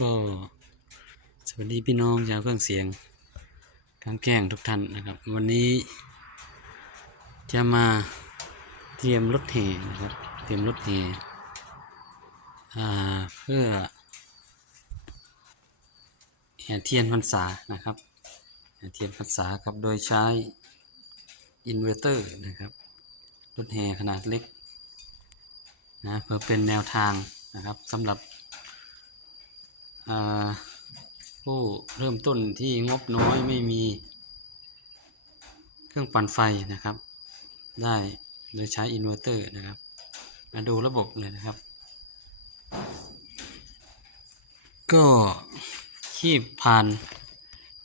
ก็สวัสดีพี่น้องชาวเครื่องเสียงกลางแก้งทุกท่านนะครับ วันนี้ จะมาเตรียมรถแห่นะครับ เตรียมรถแห่เพื่อแห่เทียนพรรษานะครับแห่เทียนพรรษาครับโดยใช้อินเวอร์เตอร์นะครับรถแห่ขนาดเล็กนะเพื่อเป็นแนวทางนะครับสำหรับ ผู้เริ่มต้นที่งบน้อยไม่มีเครื่องปั่นไฟนะครับ ได้โดยใช้อินเวอร์เตอร์นะครับ มาดูระบบเลยนะครับ ก็ขีบผ่าน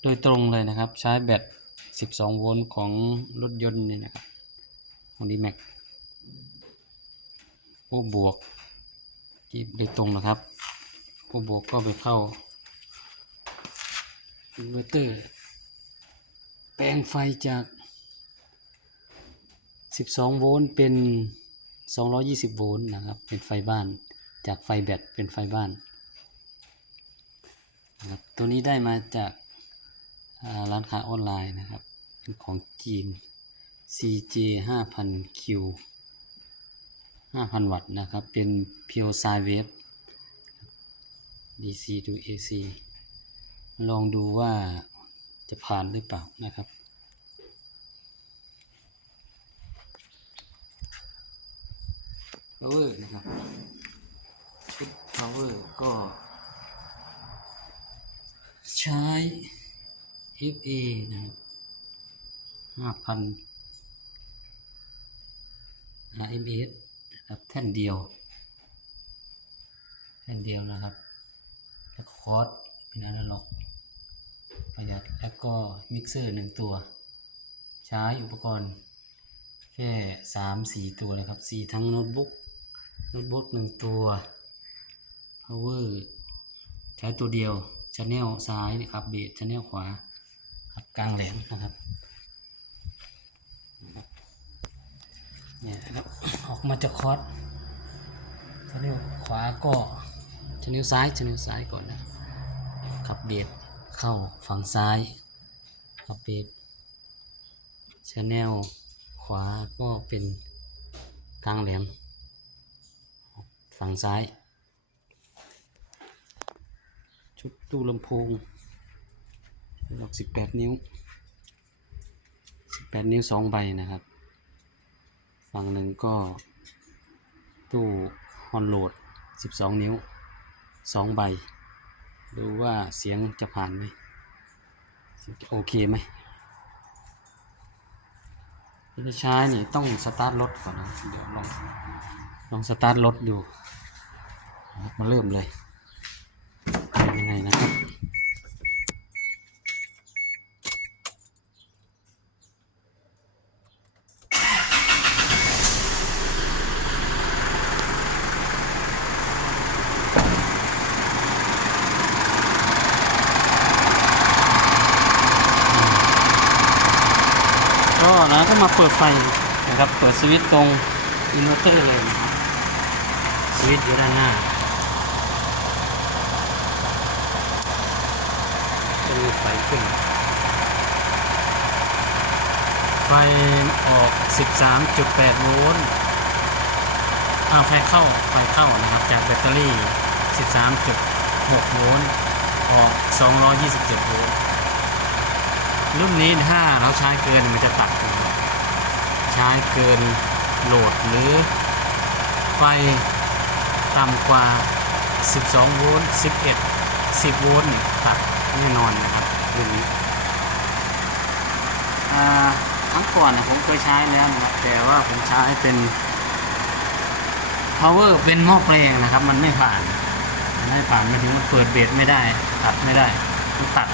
โดยตรงเลยนะครับ ใช้แบต 12 โวลต์ของรถยนต์เนี่ยนะครับของดีแม็กผู้บวกขีบโดยตรงนะครับ ผู้บวกก็ไปเข้าอินเวอร์เตอร์ แปลงไฟจาก 12 โวลต์เป็น 220 โวลต์นะครับ เป็นไฟบ้านจากไฟแบตเป็นไฟบ้านนะครับตัวนี้ได้มาจาการ้านค้าออนไลน์นะครับ เป็นของจีน CJ 5000Q 5,000 วัตต์นะครับ เป็น Pure Sine Wave DC to AC ลองดูว่าจะผ่านหรือเปล่านะครับ power นะครับ ชุด power ก็ ใช้ FA นะครับ5,000 RMS นะครับแท่นเดียว แท่นเดียวนะครับ แล้วคอร์สเป็นอนาล็อก ประหยัดแล้วก็มิกเซอร์หนึ่งตัว ใช้อุปกรณ์ แค่สามสี่ตัวนะครับสี่ทั้งโน้ตบุ๊กโน้ตบุ๊กหนึ่งตัว power ใช้ตัวเดียวชแนลซ้ายนะครับเบสชแนลขวาครับกลางแหลมนะครับเนี่ยนะครับออกมาจากคอร์สชแนลขวาก็ ช n แนลซ้ายช n แนลซ้ายก่อนนะครับขับเบสเข้าฝั่งซ้ายขับเบสชแนลขวาก็เป็นกลางแหลมฝั่งซ้าย ชุดตู้ลำโพงหลอก18นิ้ว18นิ้ว2ใบนะครับ ฝั่งหนึ่งก็ตู้ฮอนโหลด12นิ้ว สองใบ ดูว่าเสียงจะผ่านไหมโอเคไหมจะใช้นี่ต้องสตาร์ทรถก่อนนะเดี๋ยวลองลองสตาร์ทรถดูมาเริ่มเลยเป็นยังไงนะครับ ก็นะก็มาเปิดไฟนะครับเปิดสวิตช์ตรงอินเวอร์เตอร์เลยนะครับสวิตช์อยู่ด้านหน้าจะมีไฟขึ้น ไฟออก 13.8 โวลต์อ่าไฟเข้าไฟเข้านะครับ จากแบตเตอรี่ 13.6 โวลต์ออก 227 โวลต์ รุ่นนี้ถ้าเราใช้เกินมันจะตัดนะครับใช้เกินโหลดหรือไฟต่ำกว่า 12 โวลต์ 11 10 โวลต์ตัดแน่นอนนะครับรุ่นนี้ครั้งก่อนนะผมเคยใช้แล้วนะครับแต่ว่าผมใช้เป็น power เป็นหม้อแปลงนะครับ มันไม่ผ่าน มันไม่ผ่านไม่ถึงมันเปิดเบสไม่ได้ ตัดไม่ได้มันตัด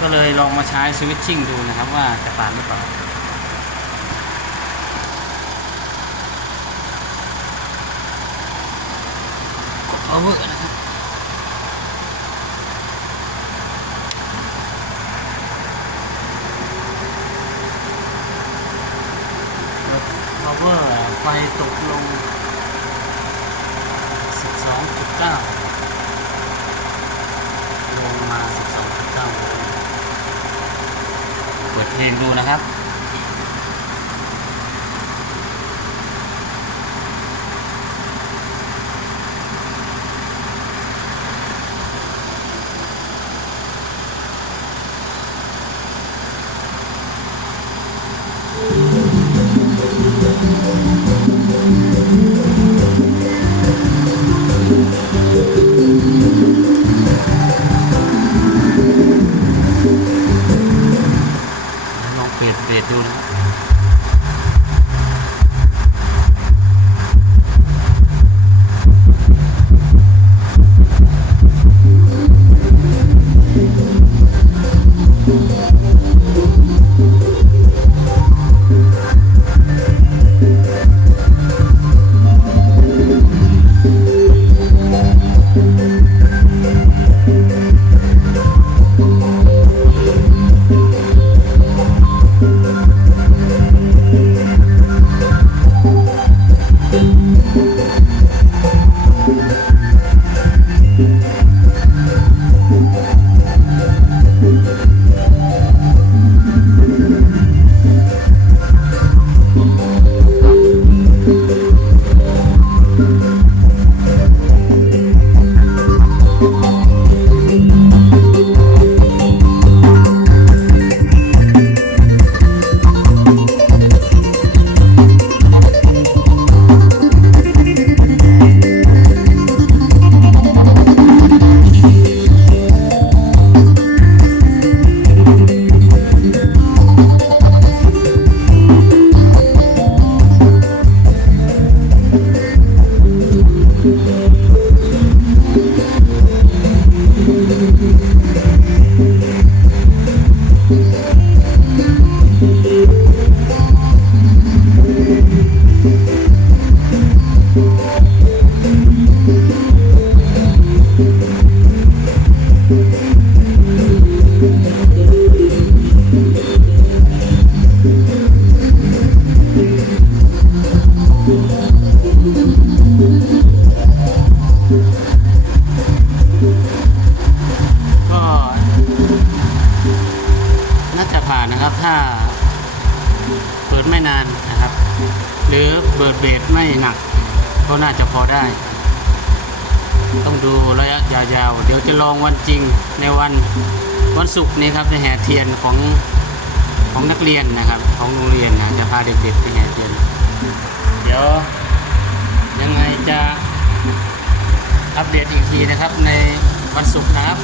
ก็เลยลองมาใช้สวิตชิ่งดูนะครับว่าจะผ่านหรือเปล่ากด power นะครับกด power ไฟตกลง 12.9 เพลงดูนะครับ ผ่านนะครับ ถ้าเปิดไม่นานนะครับ หรือเปิดเบสไม่หนัก ก็น่าจะพอได้ ต้องดูระยะยาวๆ เดี๋ยวจะลองวันจริงในวันวันศุกร์นี้ครับในแห่เทียนของของนักเรียนนะครับ ของโรงเรียนนะจะพาเด็กๆไปแห่เทียน เดี๋ยวยังไงจะอัปเดตอีกทีนะครับในวันศุกร์นะครับ